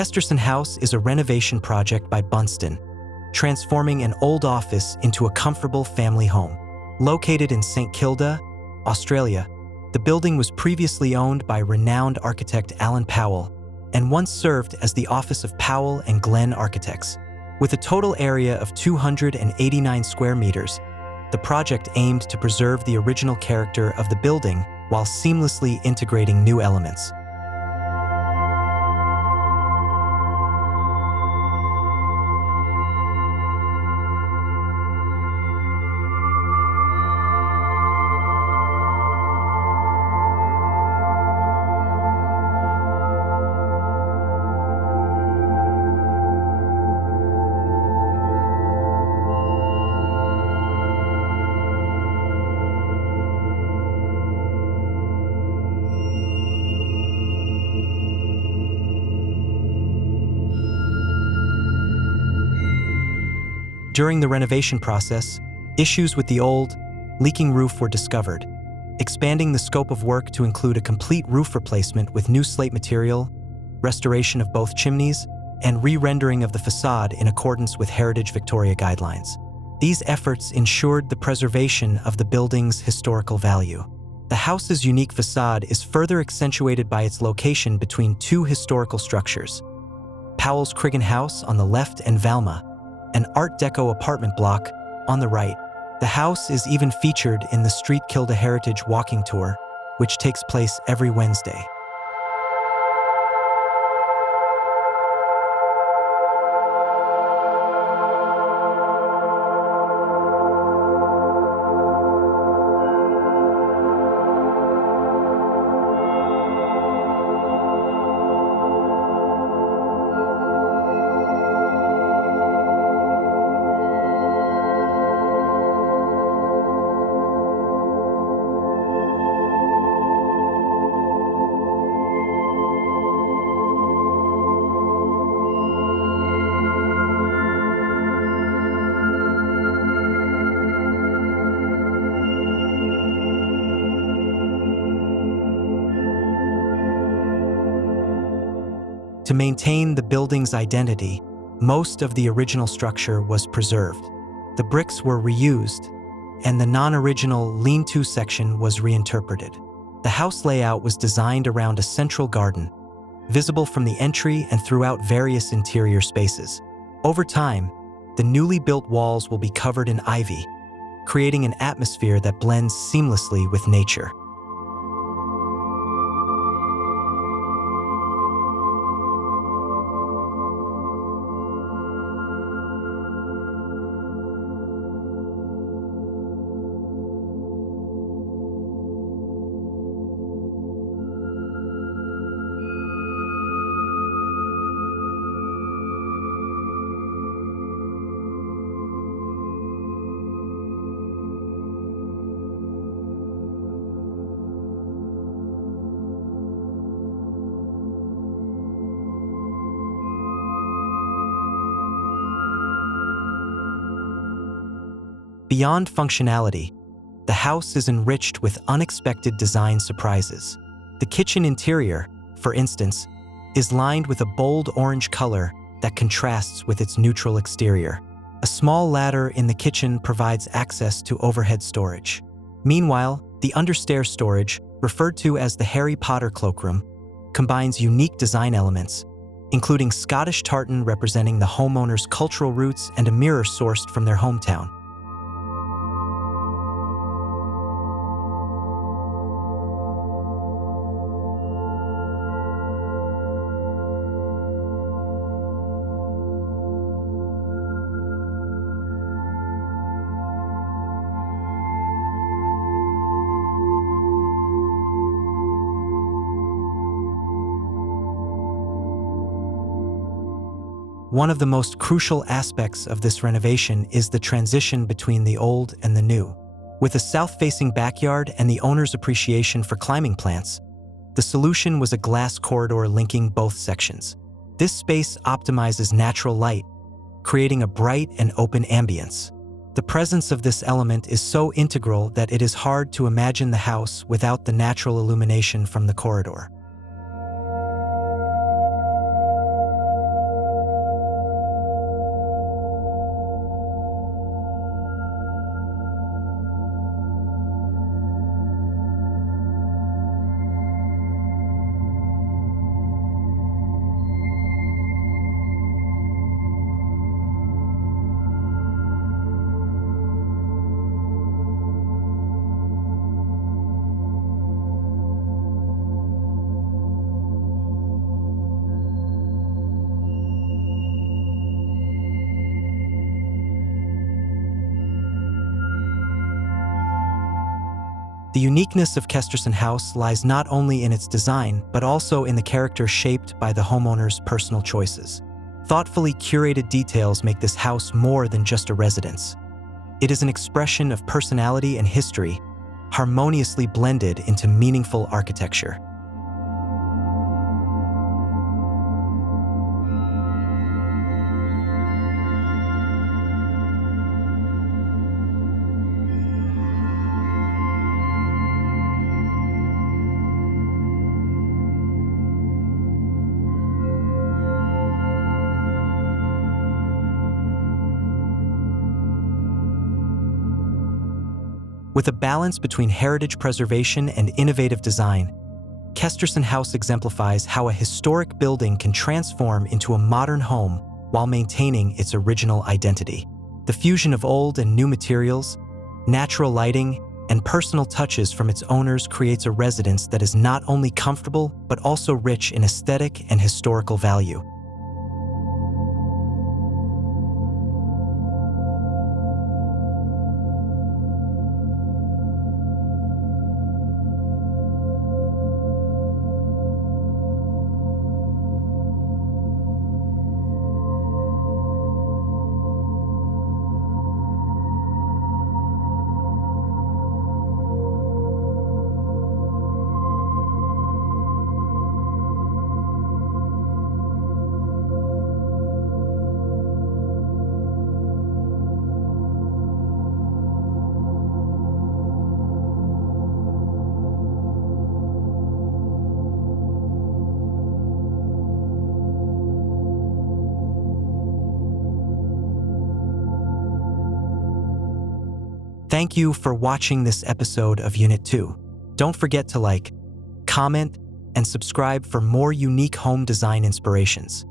Kesterson House is a renovation project by BUNSTON, transforming an old office into a comfortable family home. Located in St Kilda, Australia, the building was previously owned by renowned architect Allan Powell and once served as the office of Powell and Glenn Architects. With a total area of 289 square meters, the project aimed to preserve the original character of the building while seamlessly integrating new elements. During the renovation process, issues with the old, leaking roof were discovered, expanding the scope of work to include a complete roof replacement with new slate material, restoration of both chimneys, and re-rendering of the façade in accordance with Heritage Victoria guidelines. These efforts ensured the preservation of the building's historical value. The house's unique façade is further accentuated by its location between two historical structures, Powell's Criggan House on the left and Valma, an Art Deco apartment block, on the right. The house is even featured in the St Kilda Heritage Walking Tour, which takes place every Wednesday. To maintain the building's identity, most of the original structure was preserved. The bricks were reused, and the non-original lean-to section was reinterpreted. The house layout was designed around a central garden, visible from the entry and throughout various interior spaces. Over time, the newly built walls will be covered in ivy, creating an atmosphere that blends seamlessly with nature. Beyond functionality, the house is enriched with unexpected design surprises. The kitchen interior, for instance, is lined with a bold orange color that contrasts with its neutral exterior. A small ladder in the kitchen provides access to overhead storage. Meanwhile, the understairs storage, referred to as the Harry Potter cloakroom, combines unique design elements, including Scottish tartan representing the homeowner's cultural roots and a mirror sourced from their hometown. One of the most crucial aspects of this renovation is the transition between the old and the new. With a south-facing backyard and the owner's appreciation for climbing plants, the solution was a glass corridor linking both sections. This space optimizes natural light, creating a bright and open ambience. The presence of this element is so integral that it is hard to imagine the house without the natural illumination from the corridor. The uniqueness of Kesterson House lies not only in its design, but also in the character shaped by the homeowner's personal choices. Thoughtfully curated details make this house more than just a residence. It is an expression of personality and history, harmoniously blended into meaningful architecture. With a balance between heritage preservation and innovative design, Kesterson House exemplifies how a historic building can transform into a modern home while maintaining its original identity. The fusion of old and new materials, natural lighting, and personal touches from its owners creates a residence that is not only comfortable but also rich in aesthetic and historical value. Thank you for watching this episode of Unit 2. Don't forget to like, comment, and subscribe for more unique home design inspirations.